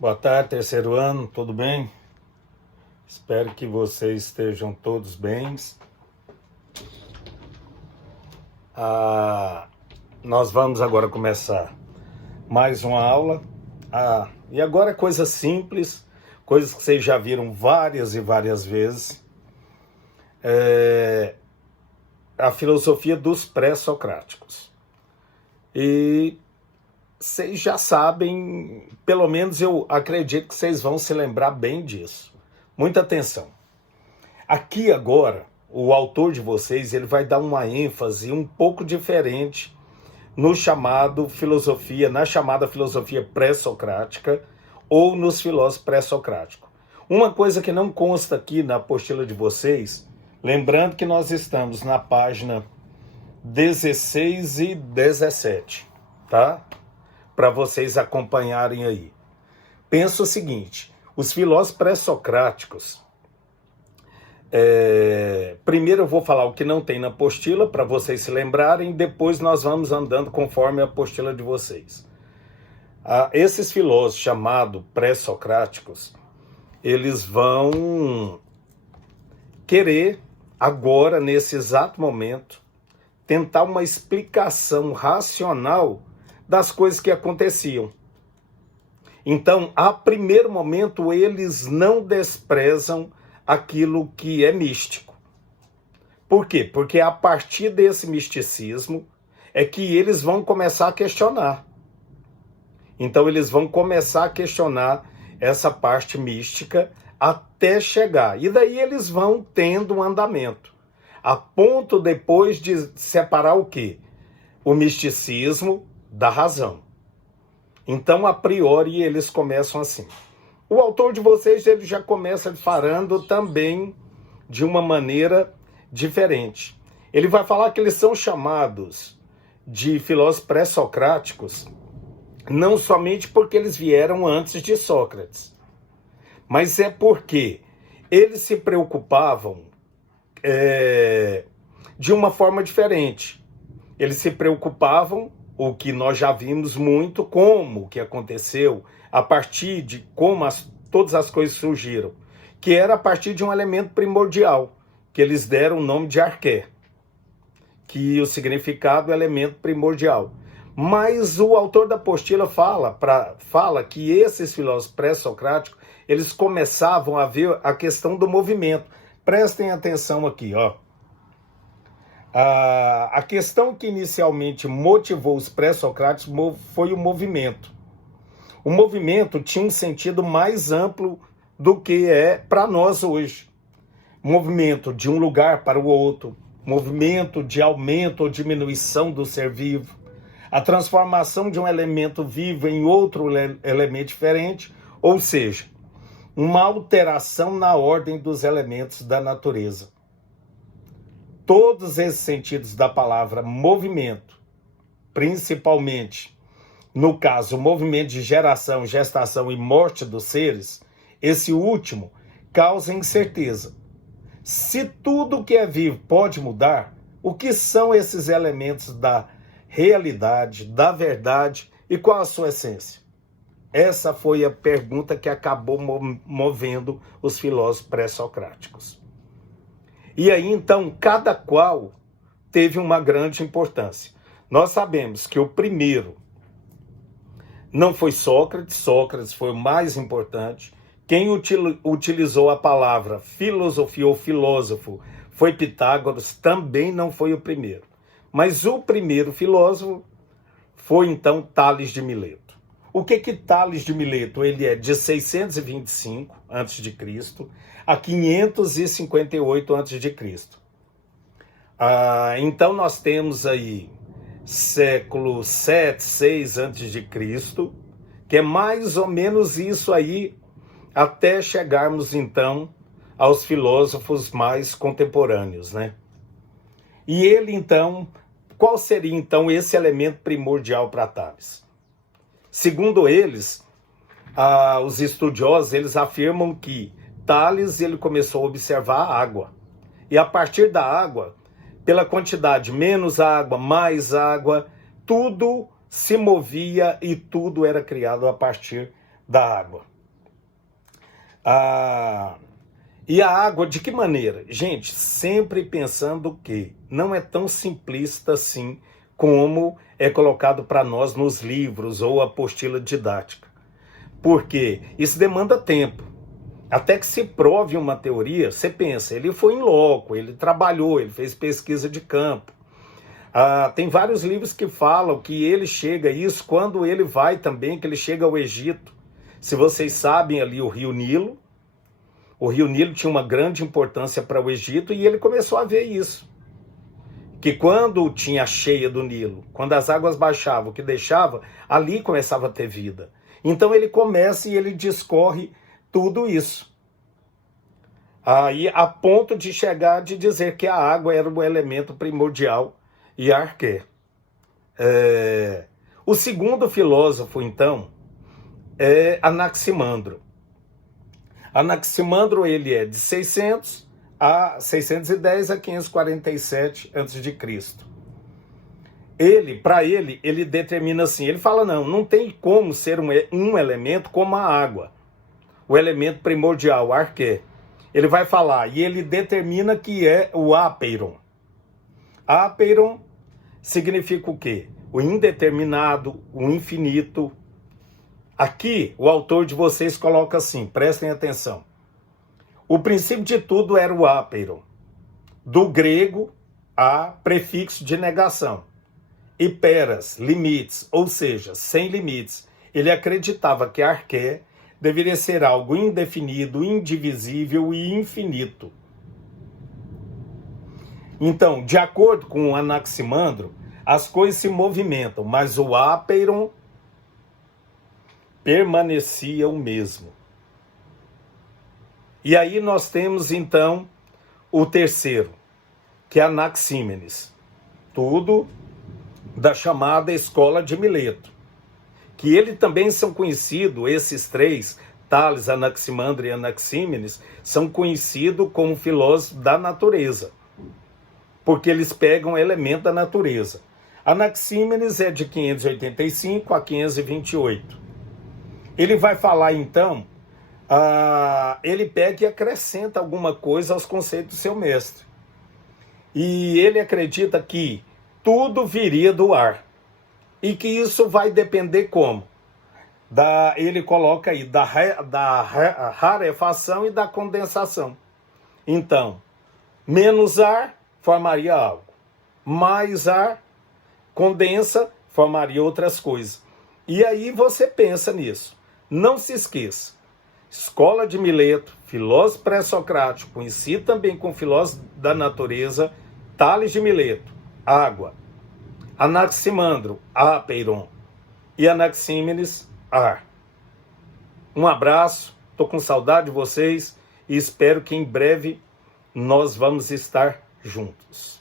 Boa tarde, terceiro ano, tudo bem? Espero que vocês estejam todos bem. Ah, nós vamos agora começar mais uma aula. E agora é coisa simples, coisas que vocês já viram várias e várias vezes. A filosofia dos pré-socráticos. E vocês já sabem, pelo menos eu acredito que vocês vão se lembrar bem disso. Muita atenção. Aqui agora, o autor de vocês, ele vai dar uma ênfase um pouco diferente na chamada filosofia pré-socrática ou nos filósofos pré-socráticos. Uma coisa que não consta aqui na apostila de vocês, lembrando que nós estamos na página 16 e 17, tá? Para vocês acompanharem aí. Pensa o seguinte, os filósofos pré-socráticos, primeiro eu vou falar o que não tem na apostila, para vocês se lembrarem, depois nós vamos andando conforme a apostila de vocês. Esses filósofos chamados pré-socráticos, eles vão querer, agora, nesse exato momento, tentar uma explicação racional das coisas que aconteciam. Então, a primeiro momento, eles não desprezam aquilo que é místico. Por quê? Porque a partir desse misticismo é que eles vão começar a questionar. Então, eles vão começar a questionar essa parte mística até chegar. E daí eles vão tendo um andamento, a ponto depois de separar o quê? O misticismo da razão. Então, a priori, eles começam assim. O autor de vocês, ele já começa falando também de uma maneira diferente. Ele vai falar que eles são chamados de filósofos pré-socráticos, não somente porque eles vieram antes de Sócrates, mas é porque eles se preocupavam de uma forma diferente. Eles se preocupavam, o que nós já vimos muito, como que aconteceu, a partir de como todas as coisas surgiram, que era a partir de um elemento primordial, que eles deram o nome de arqué, que o significado é elemento primordial. Mas o autor da apostila fala que esses filósofos pré-socráticos, eles começavam a ver a questão do movimento. Prestem atenção aqui, ó. A questão que inicialmente motivou os pré-socráticos foi o movimento. O movimento tinha um sentido mais amplo do que é para nós hoje. Movimento de um lugar para o outro, movimento de aumento ou diminuição do ser vivo, a transformação de um elemento vivo em outro elemento diferente, ou seja, uma alteração na ordem dos elementos da natureza. Todos esses sentidos da palavra movimento, principalmente, no caso, o movimento de geração, gestação e morte dos seres, esse último causa incerteza. Se tudo que é vivo pode mudar, o que são esses elementos da realidade, da verdade e qual a sua essência? Essa foi a pergunta que acabou movendo os filósofos pré-socráticos. E aí, então, cada qual teve uma grande importância. Nós sabemos que o primeiro não foi Sócrates, Sócrates foi o mais importante. Quem utilizou a palavra filosofia ou filósofo foi Pitágoras, também não foi o primeiro. Mas o primeiro filósofo foi, então, Tales de Mileto. O que Tales de Mileto? Ele é de 625 a.C. a 558 a.C. Então nós temos aí século 7, 6 a.C., que é mais ou menos isso aí, até chegarmos então aos filósofos mais contemporâneos, né? E ele então, qual seria então esse elemento primordial para Tales? Segundo eles, os estudiosos, eles afirmam que Tales ele começou a observar a água. E a partir da água, pela quantidade, menos água, tudo se movia e tudo era criado a partir da água. E a água de que maneira? Gente, sempre pensando que não é tão simplista assim como é colocado para nós nos livros ou apostila didática. Porque isso demanda tempo. Até que se prove uma teoria, você pensa, ele foi in loco, ele trabalhou, ele fez pesquisa de campo. Tem vários livros que falam que ele chega a isso quando ele vai também, que ele chega ao Egito. Se vocês sabem ali o Rio Nilo tinha uma grande importância para o Egito e ele começou a ver isso. Que quando tinha a cheia do Nilo, quando as águas baixavam, o que deixava, ali começava a ter vida. Então ele começa e ele discorre tudo isso. Aí a ponto de chegar de dizer que a água era o elemento primordial e arqué. O segundo filósofo, então, é Anaximandro. Anaximandro, ele é de 610 a 547 a.C. Para ele determina assim, ele fala, não tem como ser um elemento como a água, o elemento primordial, arqué. Ele vai falar, e ele determina que é o apeiron. Apeiron significa o quê? O indeterminado, o infinito. Aqui, o autor de vocês coloca assim, prestem atenção. O princípio de tudo era o apeiron. Do grego, a prefixo de negação. E peras, limites, ou seja, sem limites. Ele acreditava que arqué deveria ser algo indefinido, indivisível e infinito. Então, de acordo com Anaximandro, as coisas se movimentam, mas o apeiron permanecia o mesmo. E aí nós temos, então, o terceiro, que é Anaxímenes. Tudo da chamada Escola de Mileto. Que ele também são conhecidos, esses três, Tales, Anaximandro e Anaxímenes, são conhecidos como filósofos da natureza. Porque eles pegam elemento da natureza. Anaxímenes é de 585 a 528. Ele vai falar, então, ele pega e acrescenta alguma coisa aos conceitos do seu mestre. E ele acredita que tudo viria do ar. E que isso vai depender como? Ele coloca aí da rarefação e da condensação. Então, menos ar formaria algo. Mais ar condensa, formaria outras coisas. E aí você pensa nisso. Não se esqueça. Escola de Mileto, filósofo pré-socrático, conhecido também como filósofo da natureza, Tales de Mileto, água. Anaximandro, apeiron. E Anaxímenes, ar. Um abraço, estou com saudade de vocês e espero que em breve nós vamos estar juntos.